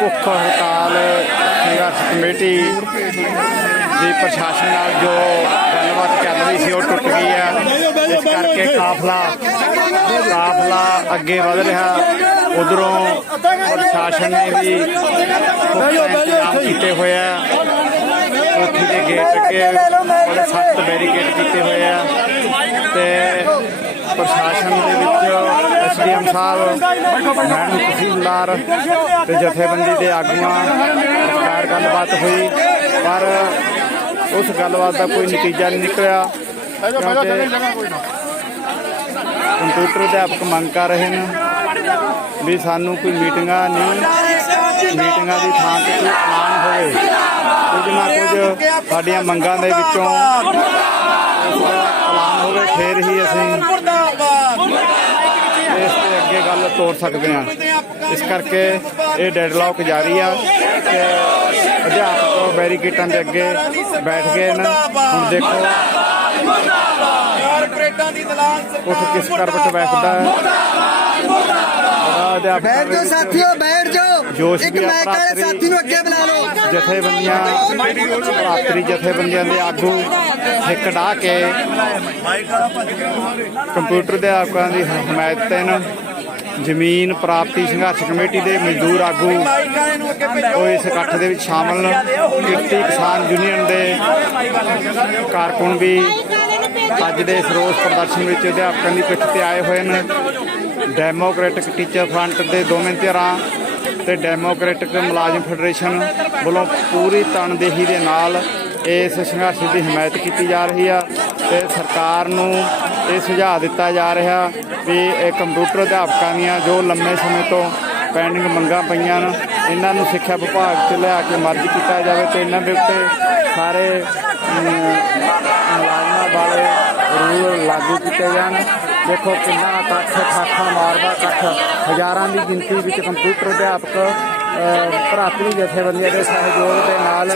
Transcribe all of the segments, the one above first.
ਭੁੱਖ ਹੜਤਾਲ ਸੰਘਰਸ਼ ਕਮੇਟੀ ਦੀ ਪ੍ਰਸ਼ਾਸਨ ਨਾਲ ਜੋ ਗੱਲਬਾਤ ਚੱਲ ਰਹੀ ਸੀ, ਉਹ ਟੁੱਟ ਗਈ ਹੈ। ਇਸ ਕਰਕੇ ਕਾਫਲਾ ਕਾਫਲਾ ਅੱਗੇ ਵਧ ਰਿਹਾ। ਉਧਰੋਂ ਪ੍ਰਸ਼ਾਸਨ ਨੇ ਵੀ ਕੀਤੇ ਹੋਏ ਆ। ਕੋਠੀ ਦੇ ਗੇਟ ਅੱਗੇ ਬੜੇ ਸਖਤ ਬੈਰੀਕੇਡ ਕੀਤੇ ਹੋਏ ਆ। ਤੇ ਪ੍ਰਸ਼ਾਸਨ ਦੇ ਵਿੱਚ ਐਸਡੀਐਮ ਸਾਹਿਬ, ਮੈਡਮ ਤਹਿਸੀਲਦਾਰ ਤੇ ਜਥੇਬੰਦੀ ਦੇ ਆਗੂਆਂ ਵਿਚਕਾਰ ਗੱਲਬਾਤ ਹੋਈ, ਪਰ ਉਸ ਗੱਲਬਾਤ ਦਾ ਕੋਈ ਨਤੀਜਾ ਨਹੀਂ ਨਿਕਲਿਆ, ਕਿਉਂਕਿ ਕੰਪਿਊਟਰ ਅਧਿਆਪਕ ਮੰਗ ਕਰ ਰਹੇ ਨੇ ਵੀ ਸਾਨੂੰ ਕੋਈ ਮੀਟਿੰਗਾਂ ਨਹੀਂ, ਮੀਟਿੰਗਾਂ ਦੀ ਥਾਂ ਤੇ ਕੋਈ ਐਲਾਨ ਹੋਵੇ। ਕੁਝ ਨਾ ਕੁਝ ਸਾਡੀਆਂ ਮੰਗਾਂ ਦੇ ਵਿੱਚੋਂ ਐਲਾਨ ਹੋਵੇ, ਫੇਰ ਹੀ ਅਸੀਂ ਇਸ ਤੇ ਅੱਗੇ ਗੱਲ ਤੋਰ ਸਕਦੇ ਹਾਂ। ਇਸ ਕਰਕੇ ਇਹ ਡੈਡਲੌਕ ਜਾਰੀ ਆ ਤੇ ਅਧਿਆਪਕ ਬੈਰੀਕੇਟਾਂ ਦੇ ਅੱਗੇ ਬੈਠ ਗਏ ਨੇ। ਹੁਣ ਦੇਖੋ ਕਾਰਪੋਰੇਟਾਂ ਦੀ ਦਲਾਲ ਉੱਠ ਕਿਸ ਕਰਵਟ ਬੈਠਦਾ ਹੈ? ਬੈਠ ਜਾਓ ਸਾਥੀਓ ਬੈਠ ਜਾਓ। ਇੱਕ ਆ ਮੈਕ ਵਾਲੇ। ਸਾਥੀ ਨੂੰ ਅੱਗੇ ਬੁਲਾ ਲਓ। ਜਥੇਬੰਦੀਆਂ ਭਰਾਤਰੀ ਜਥੇਬੰਦੀਆਂ ਦੇ ਆਗੂ ਹਿੱਕ ਕੇ ਕੰਪਿਊਟਰ ਅਧਿਆਪਕਾਂ ਦੀ ਹਮਾਇਤ ਤੈਨ, ਜ਼ਮੀਨ ਪ੍ਰਾਪਤੀ ਸੰਘਰਸ਼ ਕਮੇਟੀ ਦੇ ਮਜ਼ਦੂਰ ਆਗੂ, ਉਹ ਇਸ ਇਕੱਠ ਦੇ ਵਿੱਚ ਸ਼ਾਮਲ ਨੇ। ਕਿਰਤੀ ਕਿਸਾਨ ਯੂਨੀਅਨ ਦੇ ਕਾਰਕੁਨ ਵੀ ਅੱਜ ਦੇ ਇਸ ਰੋਸ ਪ੍ਰਦਰਸ਼ਨ ਵਿੱਚ ਅਧਿਆਪਕਾਂ ਦੀ ਪਿੱਠ ਤੇ ਆਏ ਹੋਏ ਨੇ। ਡੈਮੋਕ੍ਰੈਟਿਕ ਟੀਚਰ ਫਰੰਟ ਦੇ ਦੋਵੇਂ ਧਿਰਾਂ ਤੇ ਡੈਮੋਕ੍ਰੈਟਿਕ ਮੁਲਾਜ਼ਮ ਫੈਡਰੇਸ਼ਨ ਵੱਲੋਂ ਪੂਰੀ ਤਨਦੇਹੀ ਦੇ ਨਾਲ ਇਸ ਸੰਘਰਸ਼ ਦੀ ਹਮਾਇਤ ਕੀਤੀ ਜਾ ਰਹੀ ਆ ਤੇ ਸਰਕਾਰ ਨੂੰ ਇਹ ਸੁਝਾਅ ਦਿੱਤਾ ਜਾ ਰਿਹਾ ਵੀ ਇਹ ਕੰਪਿਊਟਰ ਅਧਿਆਪਕਾਂ ਦੀਆਂ ਜੋ ਲੰਮੇ ਸਮੇਂ ਤੋਂ ਪੈਂਡਿੰਗ ਮੰਗਾਂ ਪਈਆਂ ਨੇ ਇਹਨਾਂ ਨੂੰ ਸਿੱਖਿਆ ਵਿਭਾਗ 'ਚ ਲਿਆ ਕੇ ਮਰਜ਼ ਕੀਤਾ ਜਾਵੇ ਤੇ ਇਹਨਾਂ ਦੇ ਉੱਤੇ ਸਾਰੇ ਮੁਲਾਜ਼ਮਾਂ ਵਾਲੇ ਰੂਲ ਲਾਗੂ ਕੀਤੇ ਜਾਣ। ਦੇਖੋ ਕਿੰਨਾ ਇਕੱਠ ਖਾਖਾ ਮਾਰਦਾ ਇਕੱਠ ਹਜ਼ਾਰਾਂ ਦੀ ਗਿਣਤੀ ਵਿੱਚ ਕੰਪਿਊਟਰ ਅਧਿਆਪਕ ਅ, ਭਰਾਤਰੀ ਜਥੇਬੰਦੀਆਂ ਦੇ ਸਹਿਯੋਗ ਦੇ ਨਾਲ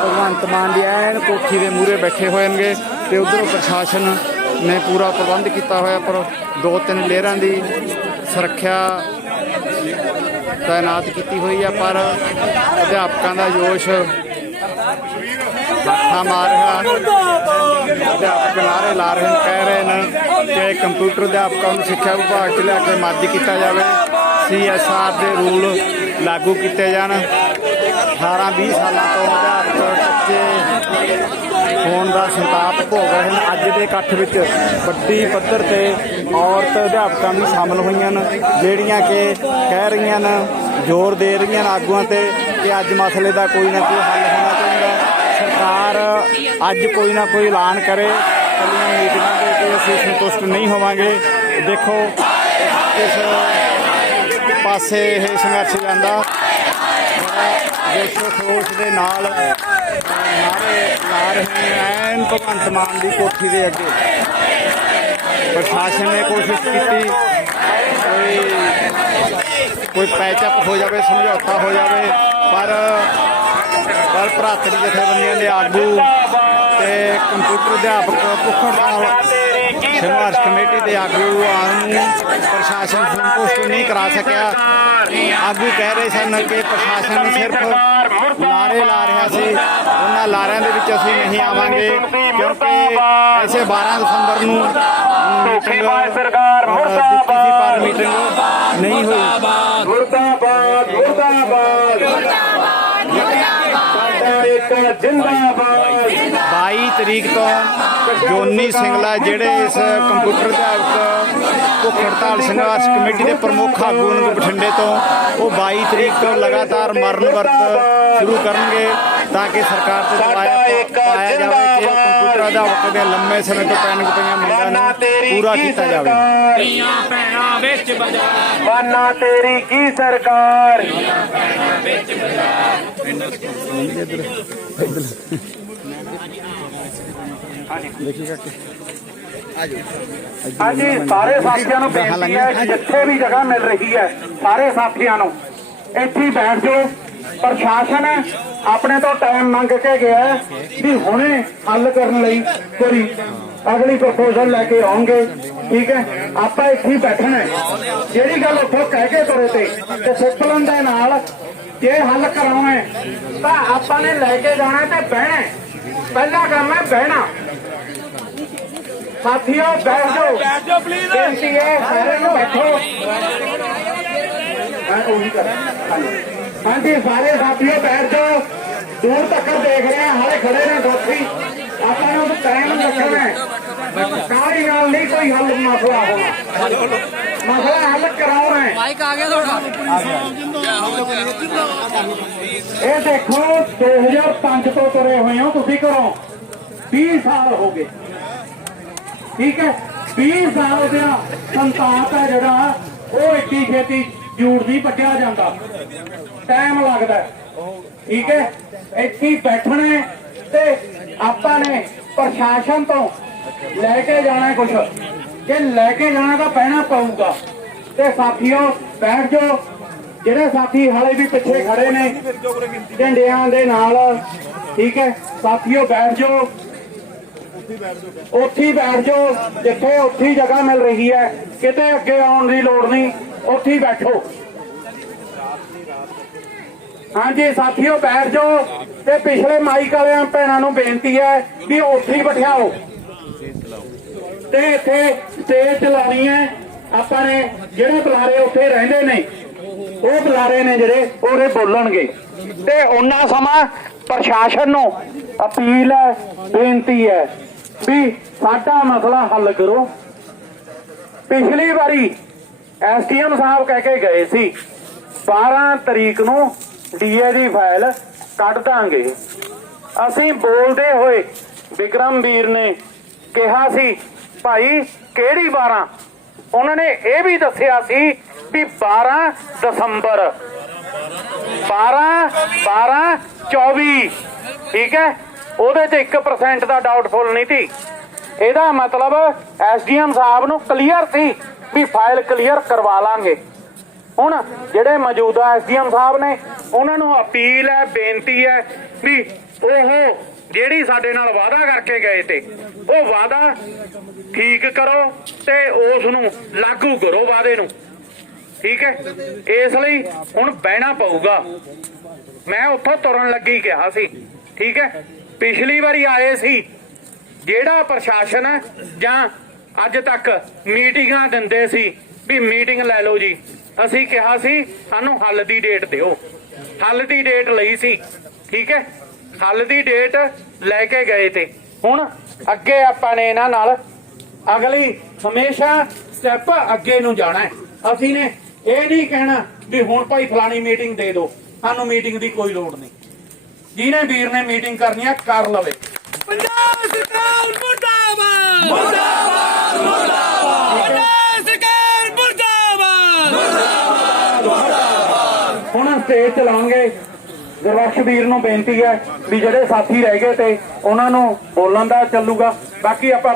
ਭਗਵੰਤ ਮਾਨ ਦੀ ਐਨ ਕੋਠੀ ਦੇ ਮੂਹਰੇ ਬੈਠੇ ਹੋਣਗੇ ਤੇ ਉਧਰੋਂ ਪ੍ਰਸ਼ਾਸਨ ਨੇ ਪੂਰਾ ਪ੍ਰਬੰਧ ਕੀਤਾ ਹੋਇਆ ਪਰ ਦੋ ਤਿੰਨ ਲੇਅਰਾਂ ਦੀ ਸੁਰੱਖਿਆ ਤਾਇਨਾਤ ਕੀਤੀ ਹੋਈ ਆ, ਪਰ ਅਧਿਆਪਕਾਂ ਦਾ ਜੋਸ਼ ਲੱਖਾਂ ਮਾਰ ਰਿਹਾ ਅਧਿਆਪਕ ਨਾਰੇ ਲਾ ਰਹੇ ਕਹਿ ਰਹੇ ਨੇ ਕਿ ਕੰਪਿਊਟਰ ਅਧਿਆਪਕਾਂ ਨੂੰ ਸਿੱਖਿਆ ਵਿਭਾਗ 'ਚ ਲਿਆ ਕੇ ਮਰਜ਼ ਕੀਤਾ ਜਾਵੇ, ਸੀਐਸਆਰ ਦੇ ਰੂਲ ਲਾਗੂ ਕੀਤੇ ਜਾਣ। 18 20 ਸਾਲਾਂ ਤੋਂ ਅਧਿਆਪਕ ਹੋਣ ਦਾ ਸੰਤਾਪ ਭੋਗ ਰਹੇ ਹਨ। ਅੱਜ ਦੇ ਇਕੱਠ ਵਿੱਚ ਵੱਡੀ ਪੱਧਰ ਤੇ ਔਰਤ ਅਧਿਆਪਕਾਂ ਵੀ ਸ਼ਾਮਲ ਹੋਈਆਂ ਨੇ ਜਿਹੜੀਆਂ ਕਿ ਕਹਿ ਰਹੀਆਂ ਨੇ ਜ਼ੋਰ ਦੇ ਰਹੀਆਂ ਨੇ ਆਗੂਆਂ ਤੇ ਕਿ ਅੱਜ ਮਸਲੇ ਦਾ ਕੋਈ ਨਾ ਕੋਈ ਹੱਲ ਹੋਣਾ ਚਾਹੀਦਾ। ਸਰਕਾਰ ਅੱਜ ਕੋਈ ਨਾ ਕੋਈ ਐਲਾਨ ਕਰੇ, ਕੱਲੀਆਂ ਮੀਟਿੰਗਾਂ ਦੇ ਕੇ ਅਸੀਂ ਸੰਤੁਸ਼ਟ ਨਹੀਂ ਹੋਵਾਂਗੇ। ਦੇਖੋ, ਇਸ ਪਾਸੇ ਇਹ ਸੰਘਰਸ਼ ਜਾਂਦਾ। ਦੇਖੋ ਖਰੋਸ਼ ਦੇ ਨਾਲ। ਨਾਰੇ ਲਾ ਰਹੇ ਐਨ ਭਗਵੰਤ ਮਾਨ ਦੀ ਕੋਠੀ ਦੇ ਅੱਗੇ। ਪ੍ਰਸ਼ਾਸਨ ਨੇ ਕੋਸ਼ਿਸ਼ ਕੀਤੀ ਕੋਈ ਕੋਈ ਪੈਚਅਪ ਹੋ ਜਾਵੇ, ਸਮਝੌਤਾ ਹੋ ਜਾਵੇ, ਪਰ ਪਰ ਭਰਾਤਰੀ ਜਥੇਬੰਦੀਆਂ ਦੇ ਆਗੂ ਤੇ ਕੰਪਿਊਟਰ ਅਧਿਆਪਕ ਭੁੱਖੜਤਾਲ ਸੰਘਰਸ਼ ਕਮੇਟੀ ਦੇ ਆਗੂਆਂ ਨੂੰ ਪ੍ਰਸ਼ਾਸਨ ਸੰਤੁਸ਼ਟ ਨਹੀਂ ਕਰਾ ਸਕਿਆ। ਆਗੂ ਕਹਿ ਰਹੇ ਸਨ ਕਿ ਪ੍ਰਸ਼ਾਸਨ ਸਿਰਫ ਲਾਰੇ ਲਾ ਰਿਹਾ ਸੀ। ਉਹਨਾਂ ਲਾਰਿਆਂ ਦੇ ਵਿੱਚ ਅਸੀਂ ਨਹੀਂ ਆਵਾਂਗੇ ਕਿਉਂਕਿ ਐਸੇ 12 ਦਸੰਬਰ ਨੂੰ ਮੀਟਿੰਗ ਸਰਕਾਰ ਨਹੀਂ ਹੋਈ। ਮੁਰਦਾਬਾਦ ਜਿੰਦਾਬਾਦ। 22 ਤਰੀਕ ਤੋਂ ਜੋਨੀ ਸਿੰਘਲਾ ਜਿਹੜੇ ਇਸ ਕੰਪਿਊਟਰ ਅਧਿਆਪਕ ਭੁੱਖ ਹੜਤਾਲ ਸੰਘਰਸ਼ ਕਮੇਟੀ ਦੇ ਪ੍ਰਮੁੱਖ ਆਗੂ ਨੇ ਬਠਿੰਡੇ ਤੋਂ। ਉਹ 22 ਤਰੀਕ ਤੋਂ ਲਗਾਤਾਰ ਮਰਨ ਵਰਤ ਸ਼ੁਰੂ ਕਰਨਗੇ ਤਾਂ ਕਿ ਸਰਕਾਰ ਤੇ ਦਬਾਅ ਪਾਇਆ ਜਾਵੇ ਕਿ ਉਹ ਕੰਪਿਊਟਰ ਅਧਿਆਪਕ ਦੇ ਲੰਮੇ ਸਮੇਂ ਤੋਂ ਪੈਂਡਿੰਗ ਪਈਆਂ ਮੰਗਾਂ ਨੂੰ ਪੂਰਾ ਕੀਤਾ ਜਾਵੇ। ਮਾਨਾ ਤੇਰੀ ਕੀ ਸਰਕਾਰ? ਹਾਂਜੀ, ਸਾਰੇ ਸਾਥੀਆਂ ਨੂੰ ਬੇਨਤੀ ਹੈ, ਜਿੱਥੇ ਵੀ ਜਗ੍ਹਾ ਮਿਲ ਰਹੀ ਹੈ, ਸਾਰੇ ਸਾਥੀਆਂ ਨੂੰ। ਇੱਥੇ ਬੈਠ ਜਾਓ। ਪ੍ਰਸ਼ਾਸਨ ਆਪਣੇ ਤੋਂ ਟਾਈਮ ਮੰਗ ਕੇ ਗਿਆ ਵੀ ਹੁਣੇ ਹੱਲ ਕਰਨ ਲਈ ਕੋਈ ਅਗਲੀ ਪ੍ਰਪੋਜ਼ਲ ਲੈ ਕੇ ਆਉਂਗੇ ਠੀਕ ਹੈ? ਆਪਾਂ ਇੱਥੇ ਬੈਠਣਾ ਜਿਹੜੀ ਗੱਲ ਉੱਥੋਂ ਕਹਿ ਕੇ ਤੁਰੇ ਤੇ ਡਿਸਪਲਨ ਦੇ ਨਾਲ ਜੇ ਹੱਲ ਕਰਾਉਣਾ ਤਾਂ ਆਪਾਂ ਨੇ ਲੈ ਕੇ ਜਾਣਾ ਤੇ ਬਹਿਣਾ ਪਹਿਲਾ ਕੰਮ ਹੈ ਬਹਿਣਾ। ਸਾਥੀਓ ਬੈਠ ਜਾਓ। ਬੈਠ ਜਾਓ ਪਲੀਜ਼ ਬੇਨਤੀ ਹੈ ਸਾਰੇ ਨੂੰ ਬੈਠੋ। ਮੈਂ ਉਹੀ ਕਰ ਹਾਂਜੀ। ਸਾਰੇ ਸਾਥੀਓ ਬੈਠ ਜਾਓ। ਦੂਰ ਤੱਕ ਦੇਖ ਰਹੇ ਆ ਹਾਲੇ ਖੜੇ ਨੇ ਦੋਸਤੀ। ਆਪਾਂ ਨੂੰ ਟਾਈਮ ਰੱਖਣਾ ਹੈ ਕਾਹਦੀ ਨਾਲ ਨਹੀਂ ਕੋਈ ਹੱਲ ਮਸਲਾ ਹੋਣਾ ਮਸਲਾ ਹੱਲ ਕਰਾਉਣਾ ਹੈ। ਮਾਈਕ ਆ ਗਿਆ ਤੁਹਾਡਾ। ਇਹ ਦੇਖੋ 2005 ਤੋਂ ਤੁਰੇ ਹੋਏ ਹੋ ਤੁਸੀਂ ਘਰੋਂ। 20 ਸਾਲ ਹੋ ਗਏ। ਠੀਕ ਹੈ? 20 ਸਾਲ ਦਾ ਸੰਤਾਪ ਹੈ ਜਿਹੜਾ, ਉਹ ਇੱਡੀ ਛੇਤੀ ਜੂੜ ਨਹੀਂ ਪੱਟਿਆ ਜਾਂਦਾ। ਟਾਈਮ ਲੱਗਦਾ ਠੀਕ ਹੈ? ਇੱਥੇ ਬੈਠਣੇ ਤੇ ਆਪਾਂ ਨੇ ਪ੍ਰਸ਼ਾਸਨ ਤੋਂ ਲੈ ਕੇ ਜਾਣਾ ਕੁਝ ਜੇ ਲੈ ਕੇ ਜਾਣਾ ਤਾਂ ਪਹਿਣਾ ਪਊਗਾ। ਤੇ ਸਾਥੀਓ, ਬੈਠ ਜਾਓ। ਜਿਹੜੇ ਸਾਥੀ ਹਾਲੇ ਵੀ ਪਿੱਛੇ ਖੜੇ ਨੇ, ਝੰਡਿਆਂ ਦੇ ਨਾਲ, ਠੀਕ ਹੈ? ਸਾਥੀਓ, ਬੈਠ ਜਾਓ। ਉੱਥੇ ਹੀ ਬੈਠ ਜਾਓ, ਜਿੱਥੇ ਉੱਥੇ ਜਗ੍ਹਾ ਮਿਲ ਰਹੀ ਹੈ, ਕਿਤੇ ਅੱਗੇ ਆਉਣ ਦੀ ਲੋੜ ਨਹੀਂ, ਉੱਥੇ ਹੀ ਬੈਠੋ। ਹਾਂਜੀ, ਸਾਥੀਓ, ਬੈਠ ਜਾਓ। ਤੇ ਪਿਛਲੇ ਮਾਈਕ ਵਾਲਿਆਂ ਭੈਣਾਂ ਨੂੰ ਬੇਨਤੀ ਹੈ ਵੀ ਉੱਥੇ ਹੀ ਬਿਠਾਓ। ਤੇ ਇੱਥੇ ਸਟੇਜ ਚਲਾਉਣੀ ਹੈ। ਆਪਾਂ ਨੇ ਜਿਹੜੇ ਬੁਲਾਰੇ ਉੱਥੇ ਰਹਿੰਦੇ ਨੇ, ਉਹ ਬੁਲਾਰੇ ਨੇ ਜਿਹੜੇ ਉਹਦੇ ਬੋਲਣਗੇ। ਤੇ ਉਹਨਾਂ ਸਮਾਂ ਪ੍ਰਸ਼ਾਸਨ ਨੂੰ ਅਪੀਲ ਹੈ, ਬੇਨਤੀ ਹੈ। ਵੀ ਸਾਡਾ ਮਸਲਾ ਹੱਲ ਕਰੋ। ਪਿਛਲੀ ਵਾਰੀ ਐਸਟੀਐਮ ਸਾਹਿਬ ਕਹਿ ਕੇ ਗਏ ਸੀ 12 ਤਰੀਕ ਨੂੰ ਡੀਏ ਦੀ ਫਾਈਲ ਕੱਢ ਦਾਂਗੇ। ਅਸੀਂ ਬੋਲਦੇ ਹੋਏ ਵਿਕਰਮ ਵੀਰ ਨੇ ਕਿਹਾ ਸੀ, ਭਾਈ, ਕਿਹੜੀ 12 ਉਹਨਾਂ ਨੇ ਇਹ ਵੀ ਦੱਸਿਆ ਸੀ ਵੀ 12 ਦਸੰਬਰ। 12 12 24 ਠੀਕ ਹੈ? ਉਹਦੇ ਚ 1% ਦਾ ਡਾਊਟਫੁਲ ਨਹੀਂ ਸੀ। ਇਹਦਾ ਮਤਲਬ ਐਸਡੀਐਮ ਸਾਹਿਬ ਨੂੰ ਕਲੀਅਰ ਸੀ ਵੀ ਫਾਈਲ ਕਲੀਅਰ ਕਰਵਾ ਲਾਂਗੇ। ਹੁਣ ਜਿਹੜੇ ਮੌਜੂਦਾ ਐਸਡੀਐਮ ਸਾਹਿਬ ਨੇ, ਉਹਨਾਂ ਨੂੰ ਅਪੀਲ ਹੈ, ਬੇਨਤੀ ਹੈ ਵੀ ਉਹ ਜਿਹੜੀ ਸਾਡੇ ਨਾਲ ਵਾਅਦਾ ਕਰਕੇ ਗਏ ਤੇ, ਉਹ ਵਾਅਦਾ ਠੀਕ ਕਰੋ ਤੇ ਉਸ ਨੂੰ ਲਾਗੂ ਕਰੋ ਵਾਅਦੇ ਨੂੰ। ਠੀਕ ਹੈ? ਇਸ ਲਈ ਹੁਣ ਬਹਿਣਾ ਪਊਗਾ। ਮੈਂ ਉੱਥੋਂ ਤੁਰਨ ਲੱਗੀ ਕਿਹਾ ਸੀ। ਠੀਕ ਹੈ? ਪਿਛਲੀ ਵਾਰੀ ਆਏ ਸੀ। ਜਿਹੜਾ ਪ੍ਰਸ਼ਾਸਨ ਜਾਂ ਅੱਜ ਤੱਕ ਮੀਟਿੰਗਾਂ ਦਿੰਦੇ ਸੀ ਵੀ ਮੀਟਿੰਗ ਲੈ ਲਓ ਜੀ। ਅਸੀਂ ਕਿਹਾ ਸੀ, ਸਾਨੂੰ ਹੱਲ ਦੀ ਡੇਟ ਦਿਓ। ਹੱਲ ਦੀ ਡੇਟ ਲਈ ਸੀ, ਠੀਕ ਹੈ? ਹੱਲ ਦੀ ਡੇਟ ਲੈ ਕੇ ਗਏ ਤੇ। ਹੁਣ ਅੱਗੇ ਆਪਾਂ ਨੇ ਇਹਨਾਂ ਨਾਲ ਅਗਲੀ ਹਮੇਸ਼ਾ ਸਟੈਪ ਅੱਗੇ ਨੂੰ ਜਾਣਾ ਹੈ। ਅਸੀਂ ਨੇ ਇਹ ਨਹੀਂ ਕਹਿਣਾ ਵੀ ਹੁਣ ਭਾਈ ਫਲਾਣੀ ਮੀਟਿੰਗ ਦੇ ਦਿਓ। ਸਾਨੂੰ ਮੀਟਿੰਗ ਦੀ ਕੋਈ ਲੋੜ ਨਹੀਂ। ਜਿਹਨੇ ਵੀਰ ਨੇ ਮੀਟਿੰਗ ਕਰਨੀ ਹੈ ਕਰ ਲਵੇ। ਪੰਜਾਬ ਸਰਕਾਰ ਮੁਰਦਾਬਾਦ! ਮੁਰਦਾਬਾਦ ਮੁਰਦਾਬਾਦ! ਸਰਕਾਰ ਮੁਰਦਾਬਾਦ! ਹੁਣ ਸਟੇਜ ਚਲਾਵਾਂਗੇ। ਗੁਰਬਖਸ਼ ਵੀਰ ਨੂੰ ਬੇਨਤੀ ਹੈ ਵੀ ਜਿਹੜੇ ਸਾਥੀ ਰਹਿ ਗਏ ਤੇ ਉਹਨਾਂ ਨੂੰ ਬੋਲਣ ਦਾ ਚੱਲੂਗਾ। ਬਾਕੀ ਆਪਾਂ